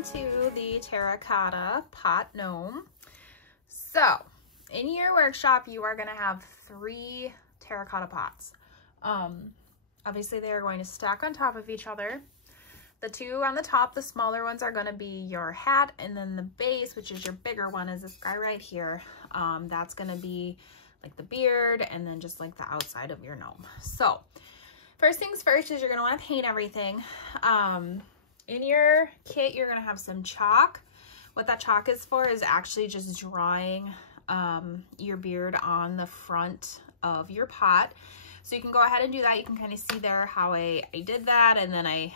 welcome to the Terracotta Pot Gnome. So, in your workshop, you are going to have 3 terracotta pots. Obviously, they are going to stack on top of each other. The 2 on the top, the smaller ones, are going to be your hat, and then the base, which is your bigger one, is this guy right here. That's going to be like the beard, and then just like the outside of your gnome. So, first things first is you're going to want to paint everything. In your kit, you're going to have some chalk. What that chalk is for is actually just drawing your beard on the front of your pot. So you can go ahead and do that. You can kind of see there how I did that, and then I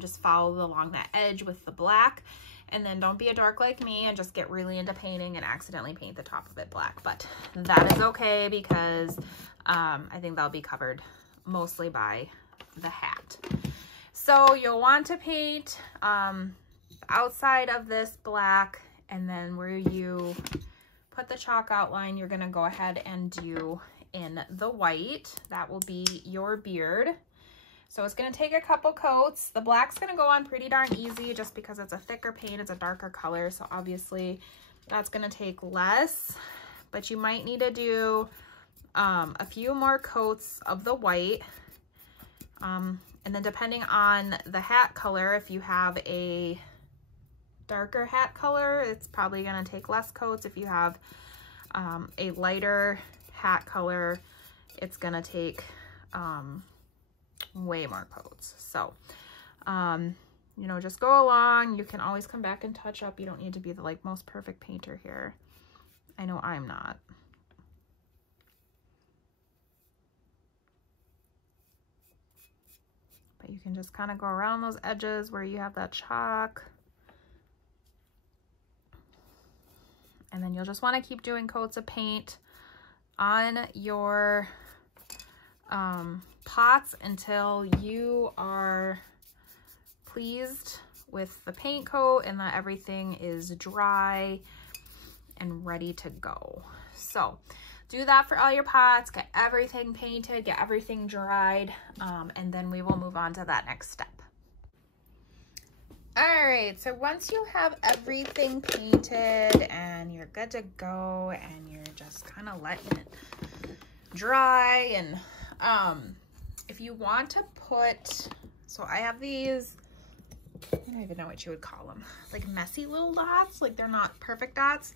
just followed along that edge with the black. And then don't be a dork like me and just get really into painting and accidentally paint the top of it black. But that is okay because I think that'll be covered mostly by the hat. So you'll want to paint the outside of this black, and then where you put the chalk outline, you're going to go ahead and do in the white. That will be your beard. So it's going to take a couple coats. The black's going to go on pretty darn easy just because it's a thicker paint. It's a darker color. So obviously that's going to take less, but you might need to do a few more coats of the white. And then depending on the hat color, if you have a darker hat color, it's probably going to take less coats. If you have a lighter hat color, it's going to take way more coats. So, you know, just go along. You can always come back and touch up. You don't need to be the like most perfect painter here. I know I'm not. But you can just kind of go around those edges where you have that chalk. And then you'll just want to keep doing coats of paint on your pots until you are pleased with the paint coat and that everything is dry and ready to go. So do that for all your pots, get everything painted, get everything dried, and then we will move on to that next step. All right, so once you have everything painted and you're good to go and you're just kind of letting it dry, and if you want to put, so I have these, I don't even know what you would call them, like messy little dots, like they're not perfect dots.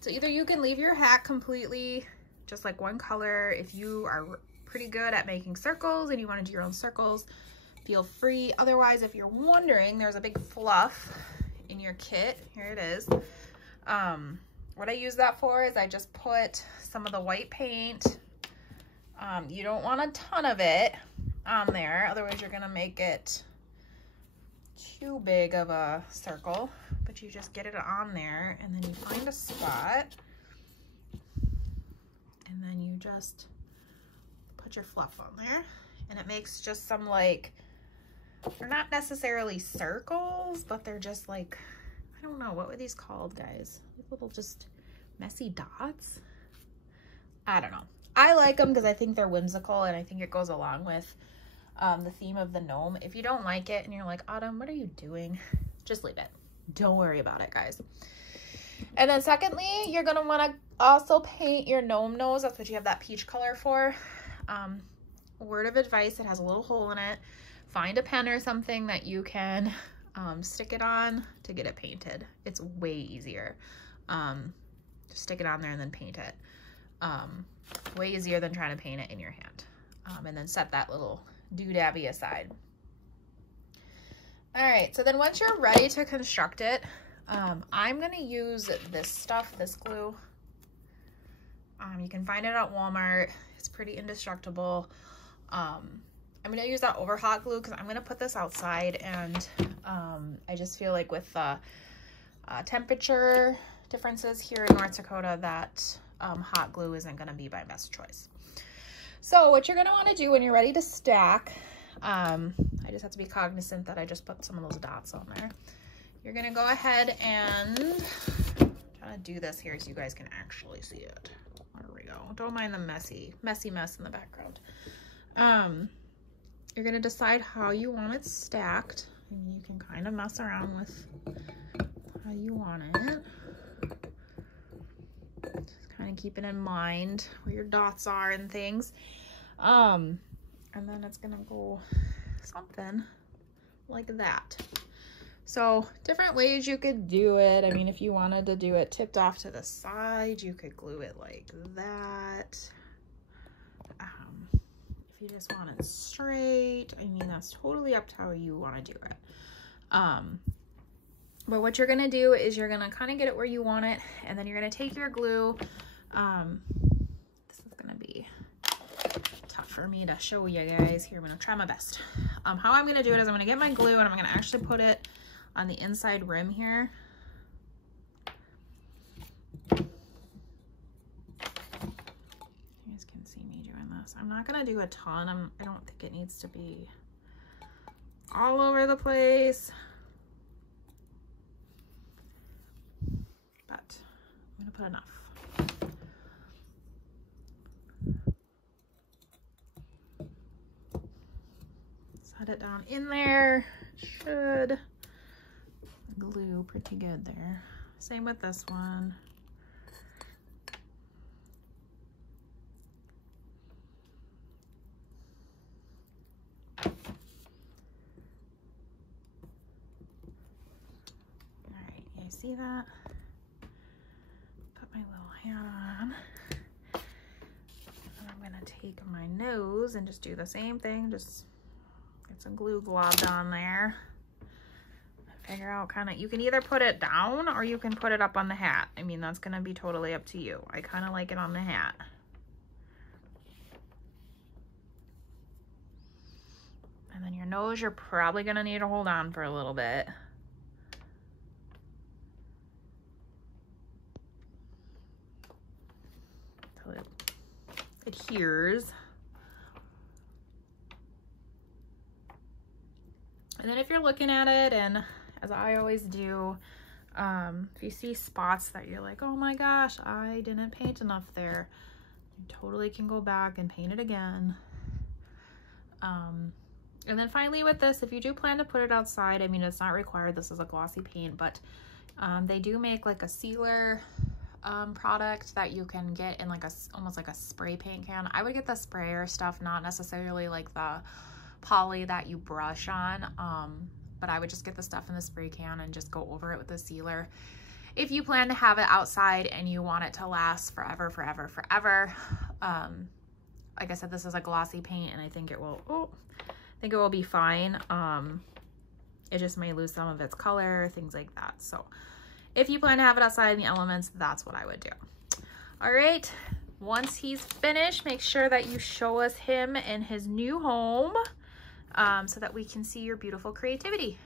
So either you can leave your hat completely just like one color. If you are pretty good at making circles and you want to do your own circles, feel free. Otherwise, if you're wondering, there's a big fluff in your kit. Here it is. What I use that for is I just put some of the white paint. You don't want a ton of it on there, otherwise you're gonna make it too big of a circle. But you just get it on there, and then you find a spot, and then you just put your fluff on there, and it makes just some, like, they're not necessarily circles, but they're just like, I don't know, what were these called, guys? Little just messy dots? I don't know. I like them because I think they're whimsical, and I think it goes along with the theme of the gnome. If you don't like it and you're like, Autumn, what are you doing? Just leave it. Don't worry about it, guys. And then secondly, you're going to want to also paint your gnome nose. That's what you have that peach color for. Word of advice, it has a little hole in it. Find a pen or something that you can stick it on to get it painted. It's way easier. Just stick it on there and then paint it. Way easier than trying to paint it in your hand. And then set that little doodabby aside. All right, so then once you're ready to construct it, I'm gonna use this stuff, this glue. You can find it at Walmart. It's pretty indestructible. I'm gonna use that over hot glue because I'm gonna put this outside, and I just feel like with the temperature differences here in North Dakota that hot glue isn't gonna be my best choice. So what you're gonna wanna do when you're ready to stack, I just have to be cognizant that I just put some of those dots on there. You're gonna go ahead and try to do this here so you guys can actually see it. There we go. Don't mind the messy mess in the background. You're gonna decide how you want it stacked. I mean, you can kind of mess around with how you want it. Just kind of keeping in mind where your dots are and things. And then it's gonna go something like that. So different ways you could do it. I mean, if you wanted to do it tipped off to the side, you could glue it like that. If you just want it straight, I mean, that's totally up to how you want to do it. But what you're gonna do is you're gonna kind of get it where you want it, and then you're gonna take your glue. This is gonna be tough for me to show you guys here. I'm gonna try my best. How I'm gonna do it is I'm gonna get my glue and I'm gonna actually put it on the inside rim here. You guys can see me doing this. I'm not gonna do a ton. I don't think it needs to be all over the place, but I'm gonna put enough. Set it down in there. Should glue pretty good there. Same with this one. All right, you guys see that? Put my little hat on. And I'm gonna take my nose and just do the same thing. Just get some glue globbed on there. Figure out kind of, you can either put it down or you can put it up on the hat. I mean, that's gonna be totally up to you. I kind of like it on the hat. And then your nose, you're probably gonna need to hold on for a little bit. Until it adheres. And then if you're looking at it, and as I always do, if you see spots that you're like, oh my gosh, I didn't paint enough there, you totally can go back and paint it again. And then finally with this, if you do plan to put it outside, I mean, it's not required, this is a glossy paint, but they do make like a sealer product that you can get in like almost like a spray paint can. I would get the sprayer stuff, not necessarily like the poly that you brush on, but I would just get the stuff in the spray can and just go over it with the sealer. If you plan to have it outside and you want it to last forever, forever, forever, like I said, this is a glossy paint and I think it will, be fine. It just may lose some of its color, things like that. So if you plan to have it outside in the elements, that's what I would do. All right, once he's finished, make sure that you show us him in his new home, so that we can see your beautiful creativity.